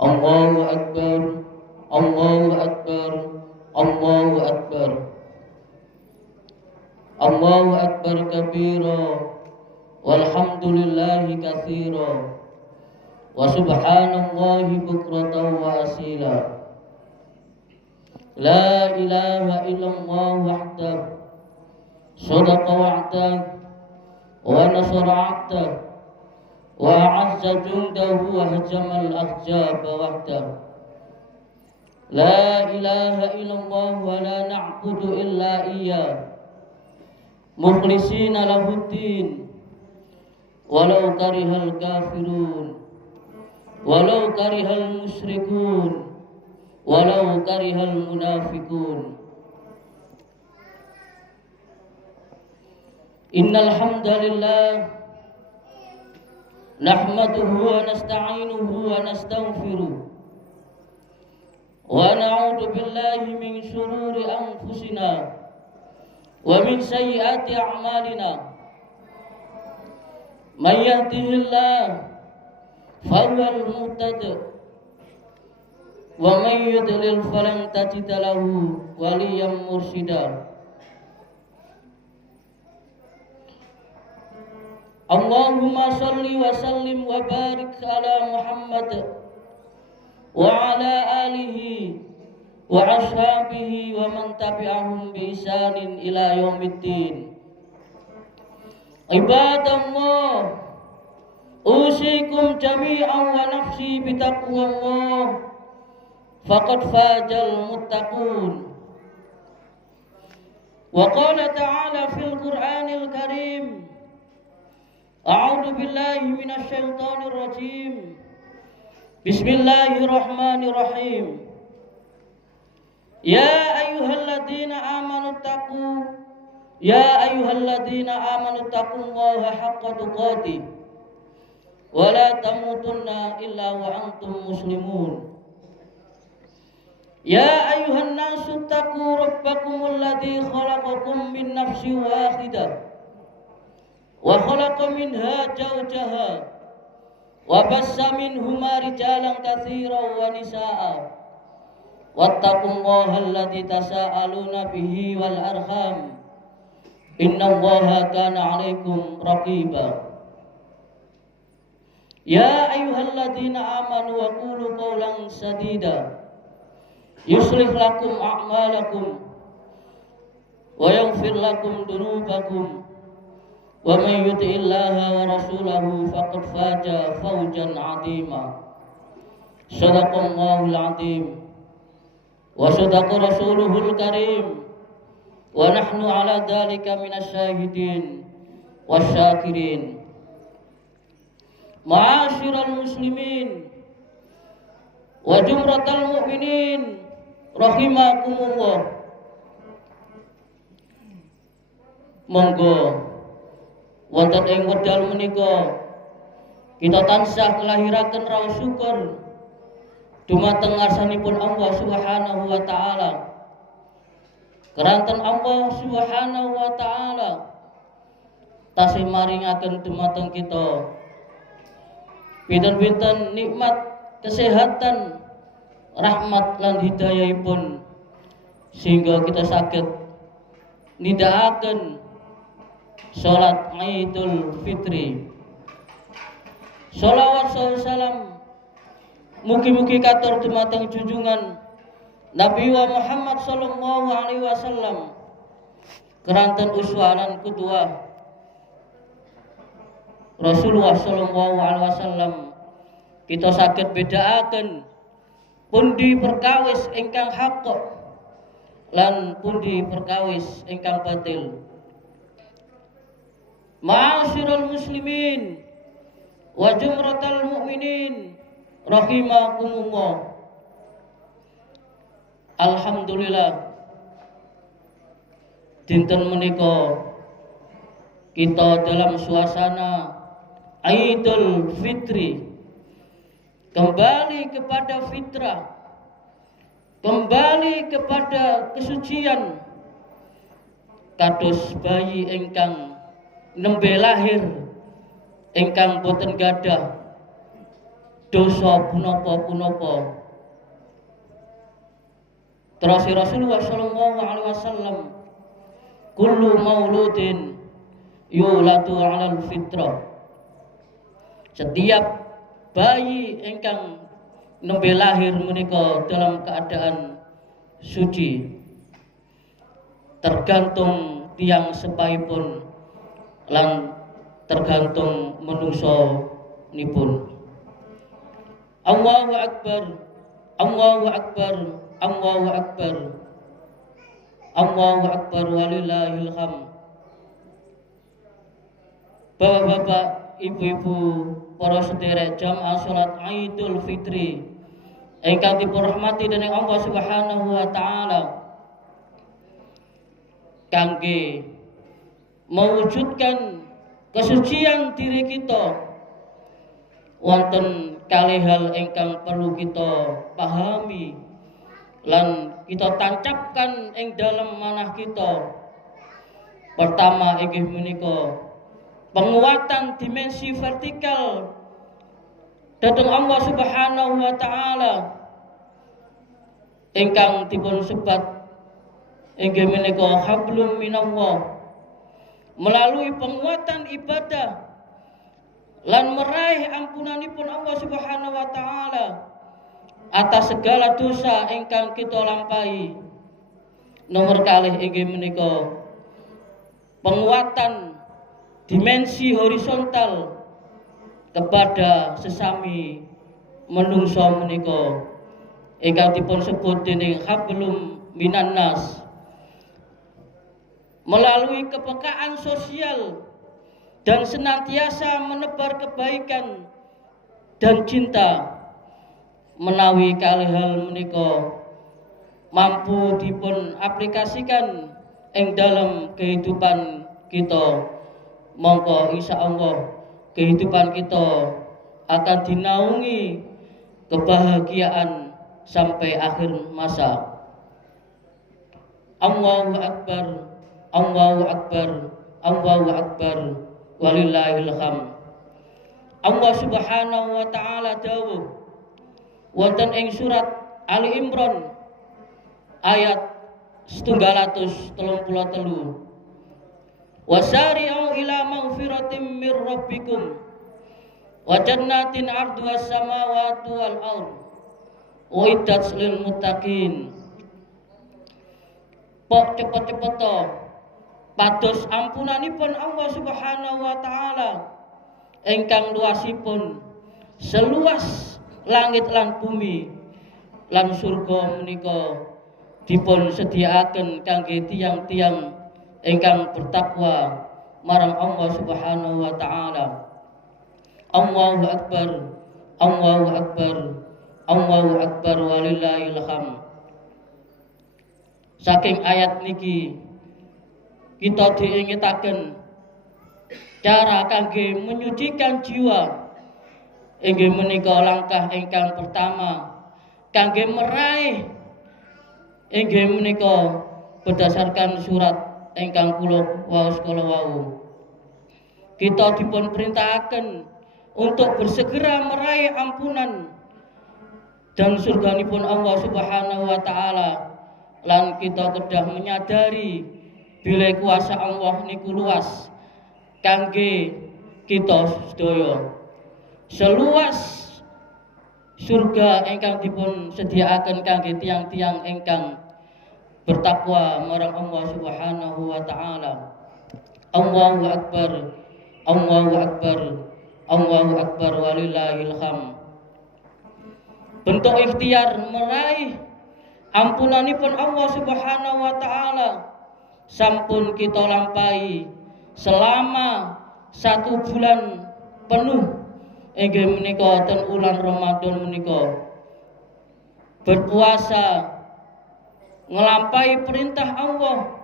Allahu Akbar, Allahu Akbar, Allahu Akbar. Allahu Akbar kabira, walhamdulillahi katsira, wa subhanallahi bukratan wa asila. La ilaha illallah wahdahu, sadaqa wa'dahu, wa nasara 'abdahu, wa a'azza jundahu wa hajamal ahzaba wahdahu. La ilaha illallah wa la na'budu illa iyyah, mukhlisina lahuddin, walau karihal kafirun, walau karihal musyrikun, walau karihal munafikun. Innal hamdalillah nahmaduhu wa nasta'inuhu wa nastaghfiruh wa na'udzu billahi min shururi anfusina wa min sayyiati a'malina. May yahdihillah fahuwal muhtadi wa may yudlil falan tajida lahu waliyyan mursyida. Allahumma shalli wa sallim wa barik ala Muhammad wa ala alihi wa ashabihi wa man tabi'ahum bi ihsanin ila yaumiddin. Ibadallah, usikum jami'an wa nafsi bitaqwallah, faqad fajal muttaqun. Wa qala ta'ala fil Qur'anil Karim, a'udzu billahi minasy syaithanir rajim. Bismillahirrahmanirrahim. Ya ayyuhalladzina amanu taqu Ya ayyuhalladzina amanu taqullaha haqqa tuqatih wa la tamutunna illa wa antum muslimun. Ya ayyuhan nasu taqu rabbakumul ladzi khalaqakum min nafsin wahidah wa khalaqa minha zawjaha wa bassa minhuma rijalan katsiran wa nisaa'a wattaqullaha alladzi tasaaluna bihi wal arham innallaha kana 'alaikum raqiba. Ya ayyuhalladzina amanu wa qulu qawlan sadida yuslih lakum a'malakum wa yaghfir lakum dhunubakum wa may yuti'illaha wa rasulahu faqad faza fawzan 'azima. Shadaqallahul 'azim wa shadaqa rasuluhul karim wa nahnu 'ala dzalika minasyahidin wasyakirin. Ma'asyiral muslimin wa jumratal mu'minin rahimakumullah. Monggo wonten ing wekdal menika kita tansah nglahiraken raos syukur dumateng ngarsanipun Allah Subhanahu wa taala. Keranten Allah Subhanahu wa taala tasih maringaken dumateng kita pinten-pinten nikmat kesehatan, rahmat lan hidayahipun sehingga kita saged nindakaken salat Idul Fitri. Shalawat salam mugi-mugi katur dumateng junjungan Nabi wa Muhammad sallallahu alaihi wasallam, keranten uswah lan qudwah Rasulullah sallallahu alaihi wasallam. Kita saged bedakaken pundi perkawis ingkang haqq lan pundi perkawis ingkang batil. Ma'asyiral muslimin wa jumratal mu'minin rahimakumullah. Alhamdulillah, dinten menika kita dalam suasana Idul Fitri, kembali kepada fitrah, kembali kepada kesucian, kados bayi ingkang nembe lahir ingkang boten gadah dosa punapa-punapa. Terus Rasulullah sallallahu alaihi wasallam, kullu mauludin yuladu 'alal fitrah. Setiap bayi ingkang nembe lahir menika dalam keadaan suci, tergantung tiang sepaipun lan tergantung manusa nipun. Allahu akbar, Allahu akbar, Allahu akbar, Allahu akbar walillahil hamd. Bapak-bapak, ibu-ibu, para sederek jamaah salat Idul Fitri ingkang dipunrahmati dening Allah Subhanahu wa taala, kangge mewujudkan kesucian diri kita, wonten kalih hal ingkang perlu kita pahami lan kita tancapkan ing dalam manah kita. Pertama inggih menika penguatan dimensi vertikal dhateng Allah Subhanahu wa taala ingkang dipun sebat inggih menika hablum minallah. Melalui penguatan ibadah lan meraih ampunanipun Allah Subhanahu wa taala atas segala dosa ingkang kita lampahi. Nomor kalih inggih menika penguatan dimensi horizontal kepada sesami menungso menika ingkang dipun sebut dening hablum minannas. Melalui kepekaan sosial dan senantiasa menebar kebaikan dan cinta, menawi kalih hal menika mampu dipun aplikasikan ing dalam kehidupan kita, mongko insyaallah kehidupan kita akan dinaungi kebahagiaan sampai akhir masa. Allahu akbar, Allahu akbar, Allahu akbar walillahil hamd. Allah Subhanahu wa taala dawuh wonten ing surat Ali Imran ayat 133, wasari'u ila maghfiratin mir rabbikum wa jannatin 'arduhas samawati wal ardh uiddat lil muttaqin. Pok cepet-cepet pados ampunanipun Allah Subhanahu wa taala ingkang luasipun seluas langit lan bumi lan surga menika dipun sediakaken kangge tiang-tiang ingkang bertakwa marang Allah Subhanahu wa taala. Allahu akbar, Allahu akbar, Allahu akbar walillahil hamd. Saking ayat niki kita diingetaken cara kangge menyucikan jiwa. Inggih menika langkah ingkang pertama kangge meraih inggih menika berdasarkan surat ingkang kula waos kala wau. Kita dipun perintahaken untuk bersegera meraih ampunan dan surganipun Allah Subhanahu wa taala, lan kita kedah menyadari bila kuasa Allah niku luas kangge kita sedaya. Seluas surga ingkang dipun sediakaken kangge tiang-tiang ingkang bertakwa marang Allah Subhanahu wa taala. Allahu akbar, Allahu akbar, Allahu akbar walillahil hamd. Bentuk ikhtiar meraih ampunanipun Allah Subhanahu wa taala sampun kita lampahi selama 1 bulan penuh inggih menika ten ulan Ramadan menika. Berpuasa ngelampahi perintah Allah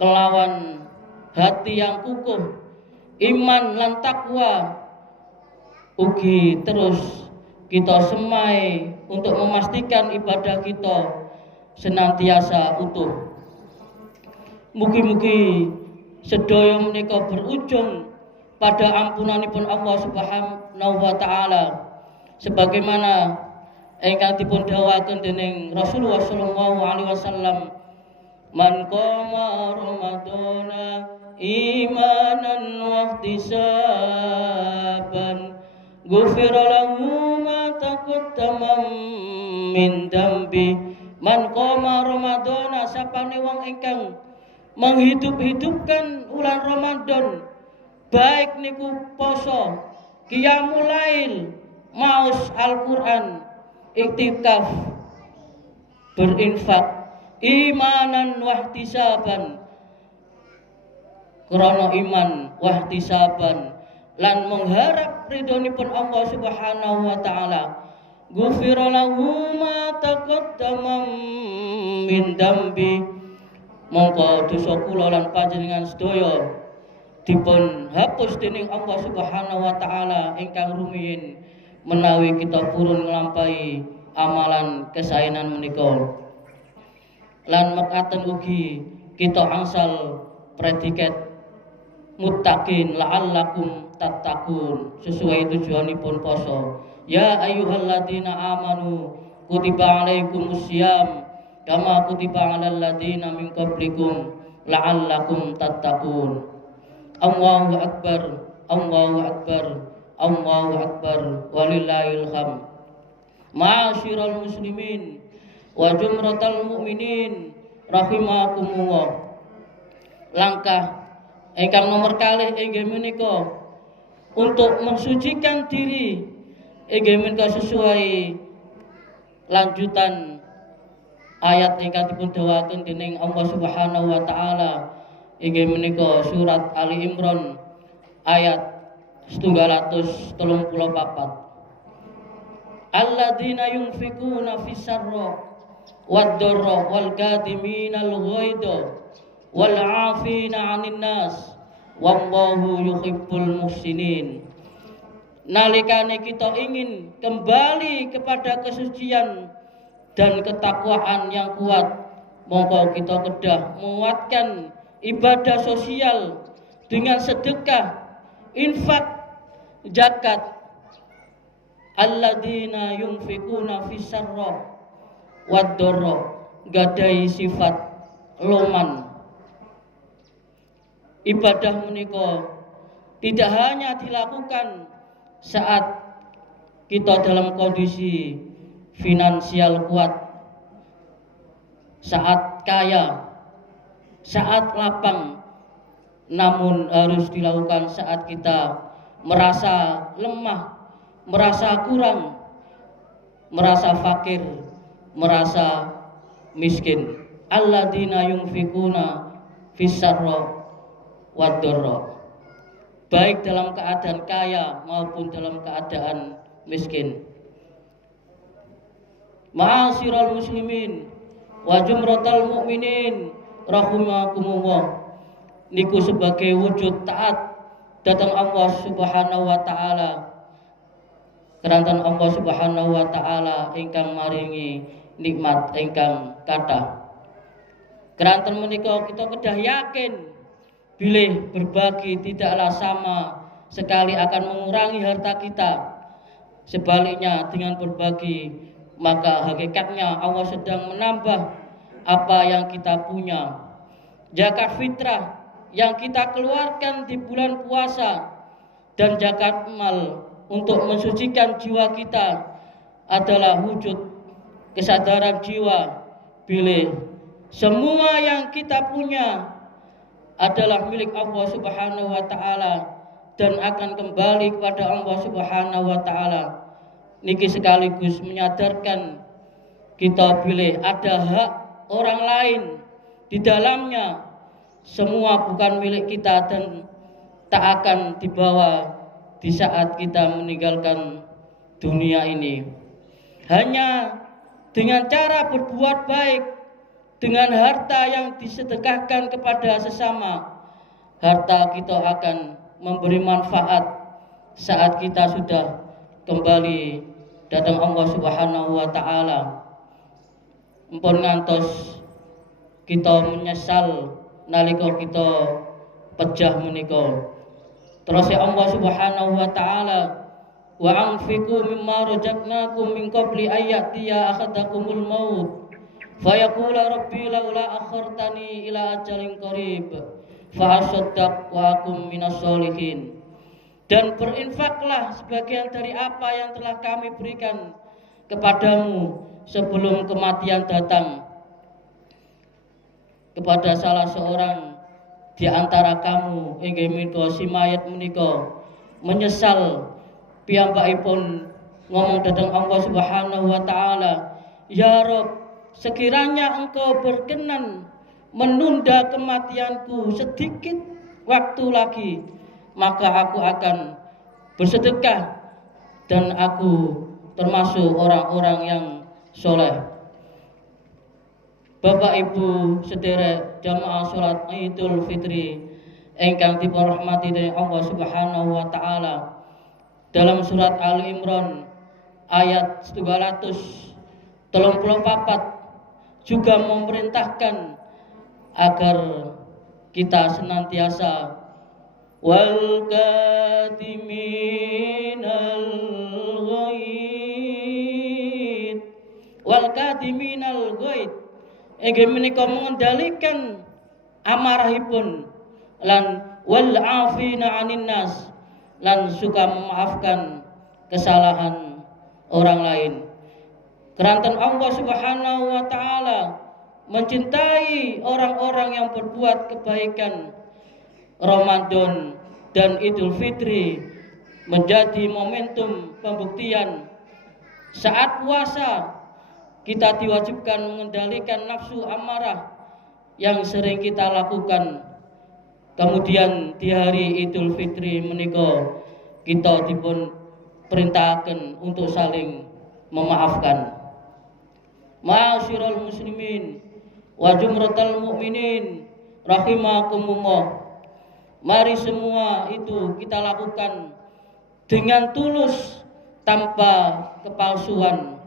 kelawan hati yang kukuh, iman lan takwa, ugi terus kita semai untuk memastikan ibadah kita senantiasa utuh. Mugi-mugi sedaya menika berujung pada ampunanipun Allah Subhanahu wa taala sebagaimana ingkang dipun dawuhaken dening Rasulullah sallallahu alaihi wasallam, man qama ramadhana imanan wa ihtisaban ghufira lahu ma taqaddama min dambi. Man qama ramadhana, sapane wong ingkang menghidup-hidupkan bulan Ramadan, baik niku poso, qiyamul lail, maos Al-Qur'an, iktikaf, berinfak, imanan wahtisaban, krana iman wahtisaban lan mengharap ridhonipun Allah Subhanahu wa taala. Ghufira lahu ma taqaddama min dambi, mongko dosa kula lan panjenengan sedaya dipun hapus dening Allah Subhanahu wa taala ingkang rumiyin menawi kita purun nglampahi amalan kesaenan menika. Lan mekaten ugi kita angsal predikat muttaqin la'allakum tattaqun sesuai tujuanipun poso. Ya ayyuhalladzina amanu kutiba alaikumusiyam kama kutiba alal ladzina min qablikum la'allakum tattaqun. Allahu akbar, Allahu akbar, Allahu akbar, walillahil hamd. Ma'asyiral muslimin wa jumratal mu'minin rahimakumullah. Langkah ingkang nomor kalih inggih menika untuk mensucikan diri inggih menika sesuai lanjutan ayat ingkang dipun dawuhaken dening Allah Subhanahu wa taala inggih menika surat Ali Imran ayat 134. Alladzina yunfikuna fis-sarra wad-dharra wal kadhiminal ghaidha wal 'afina 'anil nas wallahu yuhibbul muhsinin. Nalikane kita ingin kembali kepada kesucian dan ketakwaan yang kuat, monggo kita kedah menguatkan ibadah sosial dengan sedekah, infak, zakat. Alladzina yunfikuna fis-sarra wad-dharra, gadai sifat loman. Ibadah menika tidak hanya dilakukan saat kita dalam kondisi finansial kuat, saat kaya, saat lapang, namun harus dilakukan saat kita merasa lemah, merasa kurang, merasa fakir, merasa miskin. Alladzina yunfikuna fis-sarra wad-dharra, baik dalam keadaan kaya maupun dalam keadaan miskin. Ma'asyiral muslimin wa jumratal mu'minin rahimakumullah, niku sebagai wujud taat datang Allah Subhanahu wa taala. Keranten Allah Subhanahu wa taala ingkang maringi nikmat ingkang kathah. Keranten menika kita kedah yakin bilih berbagi tidaklah sama sekali akan mengurangi harta kita. Sebaliknya dengan berbagi maka hakikatnya Allah sedang menambah apa yang kita punya. Zakat fitrah yang kita keluarkan di bulan puasa dan zakat mal untuk mensucikan jiwa kita adalah wujud kesadaran jiwa bilih semua yang kita punya adalah milik Allah Subhanahu wa taala dan akan kembali kepada Allah Subhanahu wa taala. Niki sekaligus menyadarkan kita bilih ada hak orang lain di dalamnya. Semua bukan milik kita dan tak akan dibawa di saat kita meninggalkan dunia ini. Hanya dengan cara berbuat baik dengan harta yang disedekahkan kepada sesama, harta kita akan memberi manfaat saat kita sudah kembali datang Allah Subhanahu wa taala. Mpun ngantos kita menyesal nalika kita pejah menika. Terus Allah Subhanahu wa taala, wa anfiqu mimma razaqnakum min qabli ayyatiya ahadakumul maut fayaqula rabbi laula akhartani ila ajalin qarib fa asaddaq wa akum minas solihin. Dan berinfaklah sebagian dari apa yang telah kami berikan kepadamu sebelum kematian datang kepada salah seorang di antara kamu inggih menika si mayat menika menyesal piyambakipun ngomong dhateng Allah Subhanahu wa taala, ya Rabb, sekiranya engkau berkenan menunda kematianku sedikit waktu lagi, maka aku akan bersedekah dan aku termasuk orang-orang yang soleh. Bapak Ibu sederek jamaah salat Idul Fitri ingkang dipun rahmati dening Allah Subhanahu wa taala. Dalam surat Ali Imran ayat 234 juga memerintahkan agar kita senantiasa wal kadiminal ghaid inggih menika mengendalikan amarahipun lan wal afina 'anin nas lan suka memaafkan kesalahan orang lain. Keranten Allah Subhanahu wa taala mencintai orang-orang yang berbuat kebaikan. Ramadan dan Idul Fitri menjadi momentum pembuktian. Saat puasa kita diwajibkan mengendalikan nafsu amarah yang sering kita lakukan. Kemudian di hari Idul Fitri menika kita dipun perintahkan untuk saling memaafkan. Ma'asyiral muslimin wa jumratal mukminin rahimakumullah. Mari semua itu kita lakukan dengan tulus tanpa kepalsuan.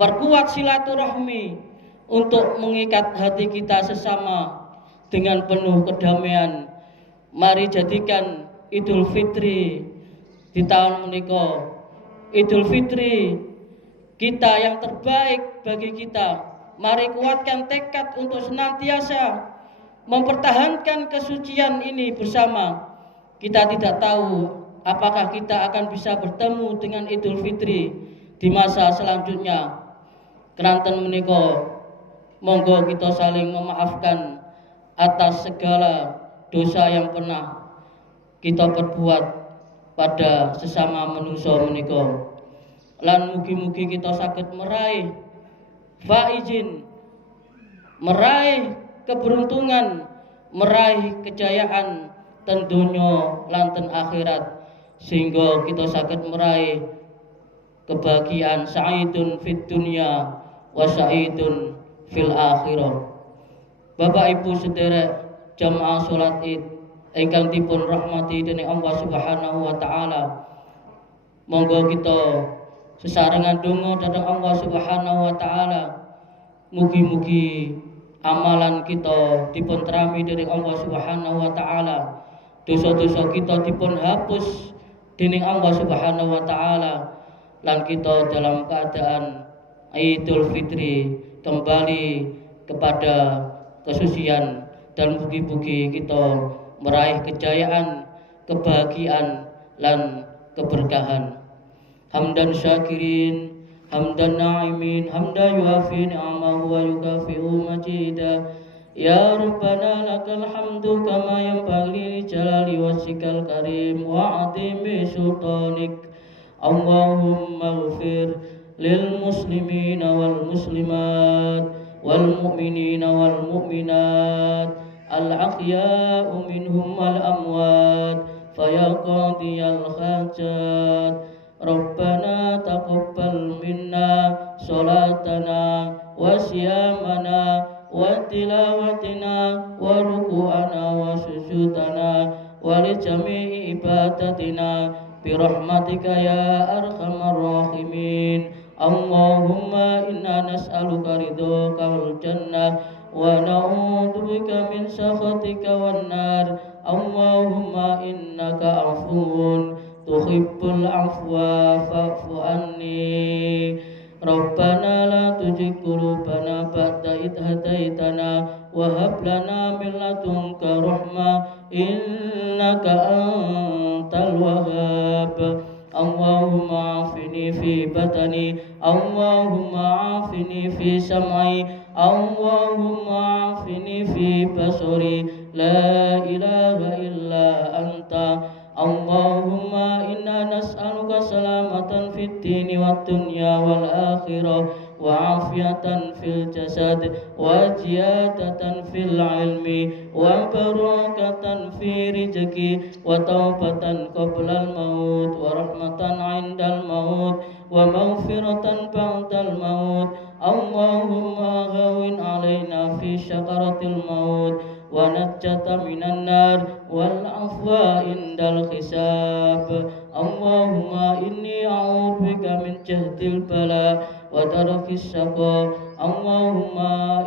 Perkuat silaturahmi untuk mengikat hati kita sesama dengan penuh kedamaian. Mari jadikan Idul Fitri di tahun menika Idul Fitri kita yang terbaik bagi kita. Mari kuatkan tekad untuk senantiasa mempertahankan kesucian ini bersama. Kita tidak tahu apakah kita akan bisa bertemu dengan Idul Fitri di masa selanjutnya. Keranten menika monggo kita saling memaafkan atas segala dosa yang pernah kita perbuat pada sesama manusia menika. Lan mugi-mugi kita saged meraih faizin, meraih keberuntungan, meraih kejayaan ten donya lan ten akhirat, sehingga kita saged meraih kebahagiaan sa'idun fid dunya wa sa'idun fil akhirah. Bapak Ibu sederek jamaah salat Id ingkang dipun rahmati dening Allah Subhanahu wa taala. Monggo kita sesarengan donga dhateng Allah Subhanahu wa taala. Mugi-mugi amalan kita dipun terami dening Allah Subhanahu wa taala. Dosa-dosa kita dipun hapus dening Allah Subhanahu wa taala. Lan kita dalam keadaan Idul Fitri kembali kepada kesucian dan mugi-mugi kita meraih kejayaan, kebahagiaan dan keberkahan. Hamdan syakirin, hamdan na'imin, hamdan yuafi ni'amahu wa yukafi'u majida. Ya Rabbana lakal hamdu kama yanbaghi li jalali wajhikal karim wa 'azimi sultanik. Allahumma ighfir lil muslimina wal muslimat wal mu'minina wal mu'minat al ahya'u minhum wal amwat faya qadiyal hajat. Rabbana taqabbal minna salatana wa siyamana wa tilawatina wa ruku'ana wa sujudana wa li jami'i ibadatina birahmatika ya arhamar rahimin. Allahumma inna nas'aluka ridhaka wal jannah ونعوذ بك من سخطك والنار. اللهم إنك عفو تحب العفو فاعف عني. ربنا لا تزغ قلوبنا بعد إذ هديتنا وهب لنا من لدنك رحمة إنك أنت الوهاب. اللهم عافني في بدني، اللهم عافني في سمعي، اللهم عافني في بصري، لا إله إلا أنت. اللهم إنا نسألك سلامة في الدين والدنيا والآخرة وعافية في الجسد وزيادة في العلم وبركة في رزق وتوبة قبل الموت ورحمة عند الموت ومغفرة بعد الموت. اللهم هون علينا في شجرة الموت ونجة من النار والعفو عند الحساب. اللهم إني أعوذ بك من جهد البلاء ودرك الشقاء. اللهم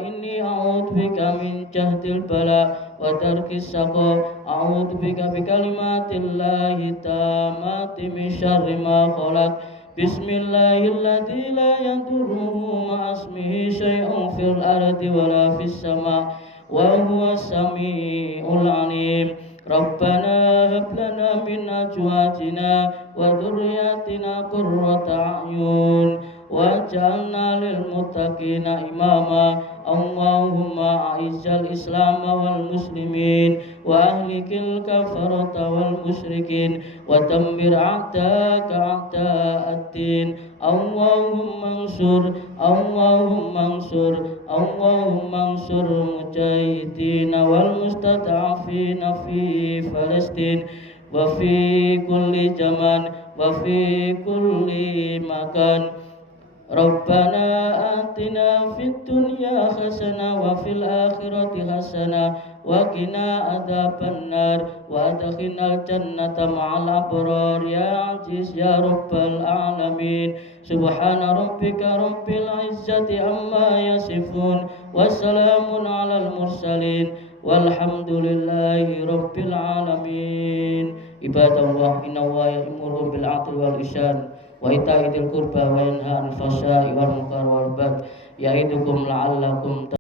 إني أعوذ بك من جهد البلاء ودرك الشقاء. أعوذ بك بكلمات الله التامات من شر ما خلق. بسم الله الذي لا يضر مع اسمه شيء في الأرض ولا في السماء وهو السميع العليم. ربنا هب لنا من أزواجنا وذرياتنا قرة أعين واجعلنا للمتقين إماما. اللهم أعز الإسلام والمسلمين وأهلك الكفرة والمشركين ودمر أعداءك أعداء الدين. اللهم انصر اللهم انصر المجاهدين والمستضعفين في فلسطين وفي كل زمان وفي كل مكان. ربنا آتنا في الدنيا حسنة وفي الآخرة حسنة وقنا عذاب النار وأدخلنا الجنة مع الأبرار يا عزيز يا رب العالمين. سبحان ربك رب العزة عما يصفون وسلام على المرسلين والحمد لله رب العالمين. عباد الله إن الله يأمر بالعدل والإحسان وإيتاء ذي القربى وينهى عن الفحشاء والمنكر والبغي يعظكم لعلكم